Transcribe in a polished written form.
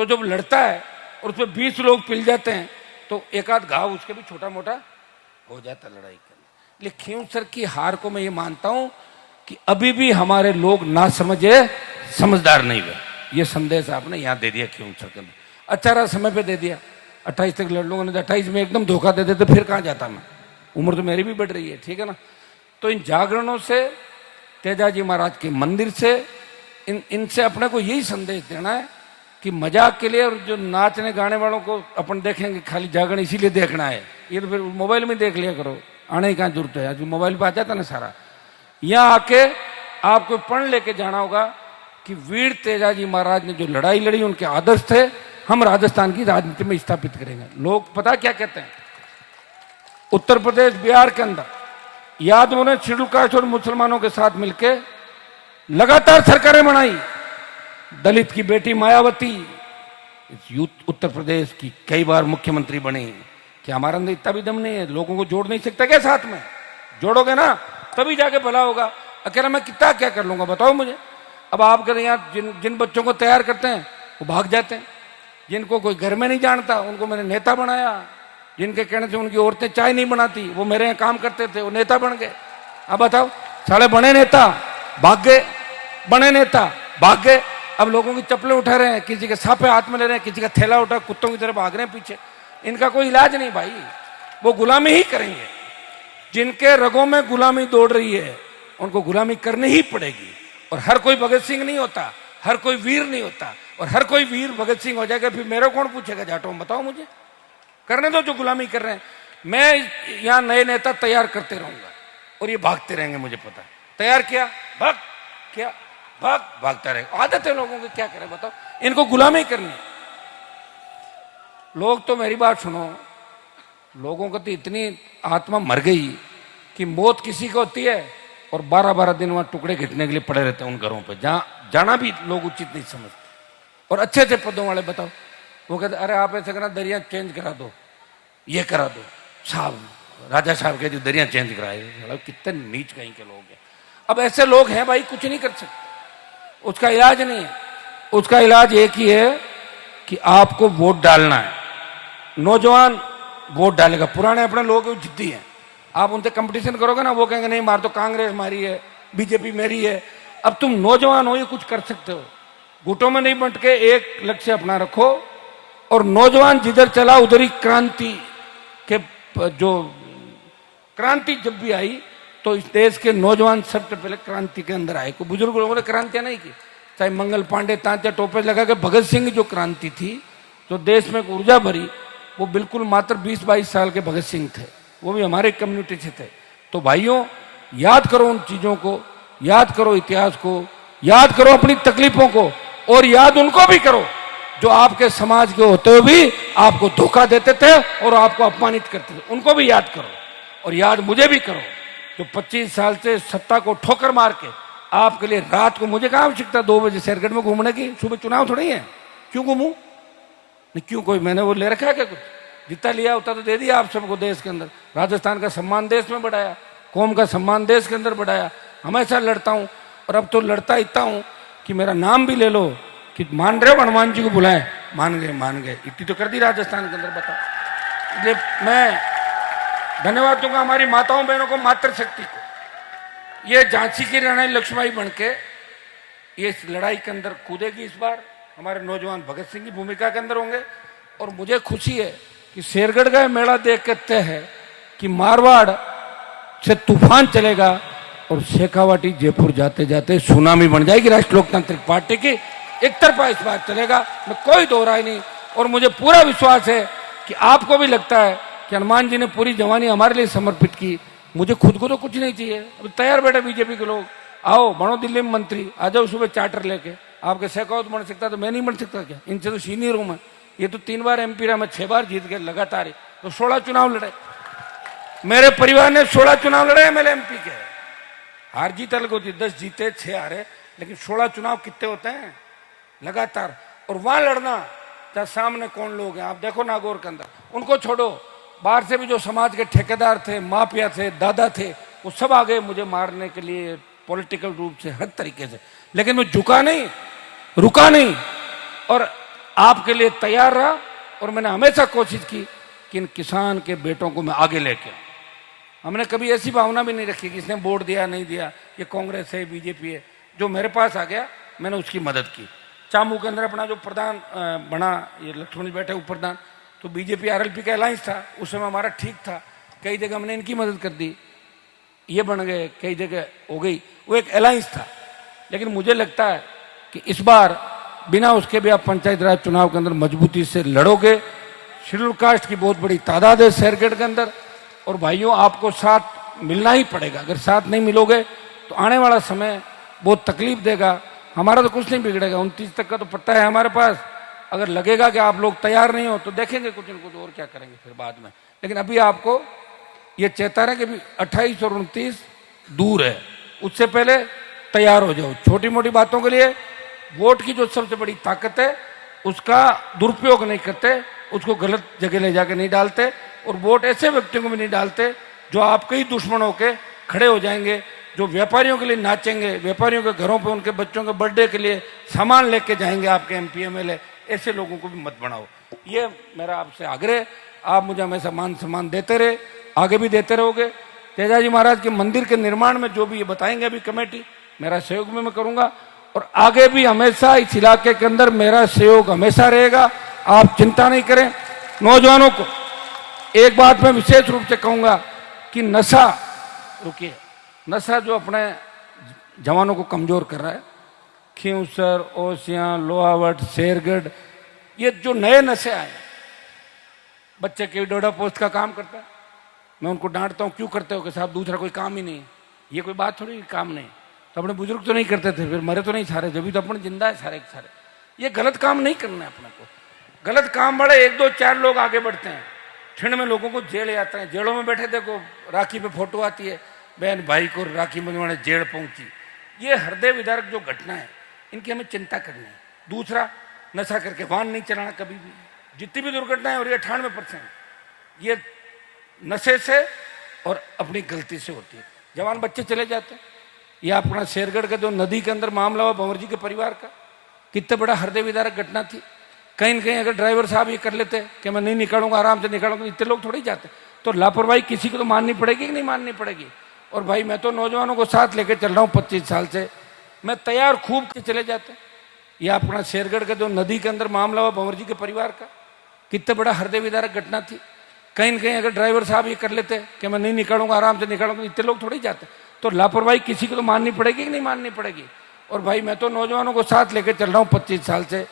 तो जब लड़ता है और उसमें 20 लोग पिल जाते हैं तो एक आध घाव उसके भी छोटा मोटा हो जाता लड़ाई के। लेकिन खींवसर की हार को मैं ये मानता हूं कि अभी भी हमारे लोग ना समझे, समझदार नहीं हुए। ये संदेश आपने यहां दे दिया खींवसर के अंदर, अच्छा रहा समय पे दे दिया। 28 तक लड़ लूंगा, नहीं 28 में एकदम धोखा दे देते फिर कहां जाता मैं, उम्र तो मेरी भी बढ़ रही है, ठीक है ना। तो इन जागरणों से, तेजाजी महाराज के मंदिर से, इनसे अपने को यही संदेश देना है कि मजाक के लिए और जो नाचने गाने वालों को अपन देखेंगे खाली जागरण इसीलिए देखना है, ये तो फिर मोबाइल में देख लिया करो, आने की कहाँ जरूरत है, आज मोबाइल पे आ जाता ना सारा। यहाँ आके आपको पढ़ लेके जाना होगा कि वीर तेजाजी महाराज ने जो लड़ाई लड़ी उनके आदर्श थे, हम राजस्थान की राजनीति में स्थापित करेंगे। लोग पता क्या कहते हैं, उत्तर प्रदेश बिहार के अंदर यादवों ने शेड्यूल कास्ट और मुसलमानों के साथ मिलकर लगातार सरकारें बनाई। दलित की बेटी मायावती उत्तर प्रदेश की कई बार मुख्यमंत्री बनी। क्या हमारे अंदर इतना भी दम नहीं है, लोगों को जोड़ नहीं सकता क्या साथ में? जोड़ोगे ना तभी जाके भला होगा, अकेला मैं कितना क्या कर लूंगा बताओ मुझे। अब आप अगर यहाँ जिन बच्चों को तैयार करते हैं वो भाग जाते हैं, जिनको कोई घर में नहीं जानता उनको मैंने नेता बनाया, जिनके कहने से उनकी औरतें चाय नहीं बनाती वो मेरे यहाँ काम करते थे, वो नेता बन गए। अब बताओ, साले बने नेता भाग गए, बने नेता भाग गए। अब लोगों की चप्पलें उठा रहे हैं, किसी के सापे हाथ में ले रहे हैं, किसी का थैला उठा कुत्तों की तरह भाग रहे हैं पीछे। इनका कोई इलाज नहीं भाई, वो गुलामी ही करेंगे। जिनके रगों में गुलामी दौड़ रही है उनको गुलामी करनी ही पड़ेगी। और हर कोई भगत सिंह नहीं होता, हर कोई वीर नहीं होता, और हर कोई वीर भगत सिंह हो जाएगा फिर मेरे कौन पूछेगा जाटो, बताओ मुझे। करने दो जो गुलामी कर रहे हैं। मैं यहाँ नए नेता तैयार करते रहूंगा और ये भागते रहेंगे, मुझे पता है। तैयार किया भाग, क्या भाग, भागता रहेगा। आदत है लोगों की, क्या करें बताओ, इनको गुलामी करनी। लोग तो मेरी बात सुनो, लोगों को तो इतनी आत्मा मर गई कि मौत किसी को होती है और 12-12 दिन वहां टुकड़े घिटने के लिए पड़े रहते हैं उन घरों पे, जहां जाना भी लोग उचित नहीं समझते। और अच्छे अच्छे पदों वाले बताओ, वो कहते अरे आप ऐसे करना दरिया चेंज करा दो, ये करा दो। साहब राजा साहब के जो दरिया चेंज कराए, कितने नीच कहीं के लोग हैं। अब ऐसे लोग हैं भाई, कुछ नहीं कर सकते, उसका इलाज नहीं है। उसका इलाज एक ही है कि आपको वोट डालना है। नौजवान वोट डालेगा, पुराने अपने लोग जिद्दी हैं, आप उनसे कंपटीशन करोगे ना वो कहेंगे नहीं मार तो कांग्रेस मारी है, बीजेपी मेरी है। अब तुम नौजवान हो, ये कुछ कर सकते हो, गुटों में नहीं बंट के एक लक्ष्य अपना रखो। और नौजवान जिधर चला उधर ही क्रांति के, जो क्रांति जब भी आई तो इस देश के नौजवान सबसे पहले क्रांति के अंदर आए। कोई बुजुर्ग लोगों ने क्रांतियां नहीं की, चाहे मंगल पांडे तांत्या टोपे लगा के भगत सिंह जो क्रांति थी, जो देश में ऊर्जा भरी, वो बिल्कुल मात्र 20-22 साल के भगत सिंह थे, वो भी हमारे कम्युनिटी से थे। तो भाइयों याद करो उन चीजों को, याद करो इतिहास को, याद करो अपनी तकलीफों को, और याद उनको भी करो जो आपके समाज के होते हुए भी आपको धोखा देते थे और आपको अपमानित करते थे, उनको भी याद करो। और याद मुझे भी करो जो 25 साल से सत्ता को ठोकर मार के आपके लिए रात को, मुझे कहाँ आवश्यकता 2 बजे शेरगढ़ में घूमने की, सुबह चुनाव थोड़ी है, क्यों घूमू नहीं, क्यों कोई मैंने वो ले रखा है क्या? कुछ जितना लिया होता तो दे दिया आप सबको देश के अंदर। राजस्थान का सम्मान देश में बढ़ाया, कौम का सम्मान देश के अंदर बढ़ाया, हमेशा लड़ता हूं। और अब तो लड़ता इतना हूं कि मेरा नाम भी ले लो कि मान रहे हो हनुमान जी को बुलाए, मान गए, इतनी तो कर दी राजस्थान के अंदर, बताओ। इसलिए मैं धन्यवाद दूंगा हमारी माताओं बहनों को, मातृशक्ति को। ये झांसी की रानी लक्ष्मीबाई बन के ये इस लड़ाई के अंदर कूदेगी। इस बार हमारे नौजवान भगत सिंह की भूमिका के अंदर होंगे। और मुझे खुशी है कि शेरगढ़ का मेला देख के तय है कि मारवाड़ से तूफान चलेगा और शेखावाटी जयपुर जाते जाते सुनामी बन जाएगी। राष्ट्रीय लोकतांत्रिक पार्टी की एक तरफा इस बार चलेगा, मैं कोई दो राय नहीं। और मुझे पूरा विश्वास है कि आपको भी लगता है कि हनुमान जी ने पूरी जवानी हमारे लिए समर्पित की। मुझे खुद को तो कुछ नहीं चाहिए, अब तैयार बैठे बीजेपी के लोग, आओ बनो दिल्ली में मंत्री, आ जाओ सुबह चार्टर लेके। आपके शेखावत बन सकता तो मैं नहीं बन सकता क्या? इनसे तो सीनियर हूं मैं। ये तो 3 बार एमपी रहा, मैं 6 बार जीत गए लगातार ही, तो 16 चुनाव लड़े। मेरे परिवार ने 16 चुनाव लड़े एमएलए एमपी के। हार जीत अलग होती, 10 जीते 6 हारे, लेकिन 16 चुनाव कितने होते हैं लगातार। और वहां लड़ना जहाँ सामने कौन लोग हैं, आप देखो नागौर के अंदर, उनको छोड़ो, बाहर से भी जो समाज के ठेकेदार थे, माफिया थे, दादा थे, वो सब आ गए मुझे मारने के लिए पॉलिटिकल रूप से, हर तरीके से। लेकिन मैं झुका नहीं, रुका नहीं। और आपके लिए तैयार रहा और मैंने हमेशा कोशिश की कि इन किसान के बेटों को मैं आगे लेके आऊं। हमने कभी ऐसी भावना भी नहीं रखी कि इसने वोट दिया नहीं दिया, ये कांग्रेस है बीजेपी है। जो मेरे पास आ गया मैंने उसकी मदद की। चामू के अंदर अपना जो प्रधान बना, ये लक्ष्मण जी बैठे उप प्रधान, तो बीजेपी आरएलपी का अलायंस था, उस समय हमारा ठीक था। कई जगह हमने इनकी मदद कर दी, ये बन गए, कई जगह हो गई, वो एक अलायंस था। लेकिन मुझे लगता है कि इस बार बिना उसके भी आप पंचायत राज चुनाव के अंदर मजबूती से लड़ोगे। शेड्यूल कास्ट की बहुत बड़ी तादाद है शेरगढ़ के अंदर, और भाइयों आपको साथ मिलना ही पड़ेगा। अगर साथ नहीं मिलोगे तो आने वाला समय बहुत तकलीफ देगा। हमारा तो कुछ नहीं बिगड़ेगा, 29 तक का तो पट्टा है हमारे पास। अगर लगेगा कि आप लोग तैयार नहीं हो तो देखेंगे कुछ न कुछ और क्या करेंगे फिर बाद में। लेकिन अभी आपको ये चेताना कि 28 और 29 दूर है, उससे पहले तैयार हो जाओ। छोटी मोटी बातों के लिए वोट की जो सबसे बड़ी ताकत है उसका दुरुपयोग नहीं करते, उसको गलत जगह ले जाके नहीं डालते, और वोट ऐसे व्यक्तियों को भी नहीं डालते जो आपके ही दुश्मन होके खड़े हो जाएंगे, जो व्यापारियों के लिए नाचेंगे, व्यापारियों के घरों पे उनके बच्चों के बर्थडे के लिए सामान लेके जाएंगे आपके एमपी एमएलए। ऐसे लोगों को भी मत बनाओ। ये मेरा आपसे आग्रह। आप मुझे हमेशा मान सम्मान देते रहे, आगे भी देते रहोगे। तेजाजी महाराज के मंदिर के निर्माण में जो भी ये बताएंगे अभी कमेटी, मेरा सहयोग में मैं करूंगा, और आगे भी हमेशा इस इलाके के अंदर मेरा सहयोग हमेशा रहेगा। आप चिंता नहीं करें। नौजवानों को एक बात मैं विशेष रूप से कहूंगा कि नशा रुकिए, नशा जो अपने जवानों को कमजोर कर रहा है, खींवसर, ओसियां, लोहावट, शेरगढ़, ये जो नए नशे आए, बच्चे के डोडा पोस्ट का काम करता है, मैं उनको डांटता हूँ, क्यों करते हो कि साहब दूसरा कोई काम ही नहीं। ये कोई बात थोड़ी, काम नहीं तो अपने बुजुर्ग तो नहीं करते थे, फिर मरे तो नहीं सारे, जब भी तो अपने जिंदा है सारे के सारे। ये गलत काम नहीं करना है अपने को। गलत काम बड़े 1 2 4 लोग आगे बढ़ते हैं, ठंड में लोगों को जेल जाते हैं। जेलों में बैठे देखो, राखी पे फोटो आती है, बहन भाई को राखी बंधवाने जेल पहुंची। ये हृदय विदारक जो घटना है, इनकी हमें चिंता करनी है। दूसरा, नशा करके वाहन नहीं चलाना कभी भी। जितनी भी दुर्घटनाएं हो रही है 98% ये नशे से और अपनी गलती से होती है। जवान बच्चे चले जाते हैं। ये अपना शेरगढ़ का जो नदी के अंदर मामला हुआ भंवर जी के परिवार का, कितना बड़ा हृदय विदारक घटना थी। कहीं न कहीं अगर ड्राइवर साहब ये कर लेते कि मैं नहीं निकालूंगा, आराम से निकालूंगा, इतने लोग थोड़ी जाते। तो लापरवाही किसी को तो माननी पड़ेगी कि नहीं माननी पड़ेगी। और भाई मैं तो नौजवानों को साथ लेकर चल रहा हूँ 25 साल से, मैं तैयार खूब के चले जाते। ये अपना शेरगढ़ का जो नदी के अंदर मामला हुआ भंवर जी के परिवार का, कितना बड़ा हृदय विदारक घटना थी। कहीं न कहीं अगर ड्राइवर साहब ये कर लेते कि मैं नहीं निकालूंगा, आराम से निकालूंगा, इतने लोग थोड़ी जाते। तो लापरवाही किसी को तो माननी पड़ेगी कि नहीं माननी पड़ेगी। और भाई मैं तो नौजवानों को साथ लेकर चल रहा हूँ 25 साल से,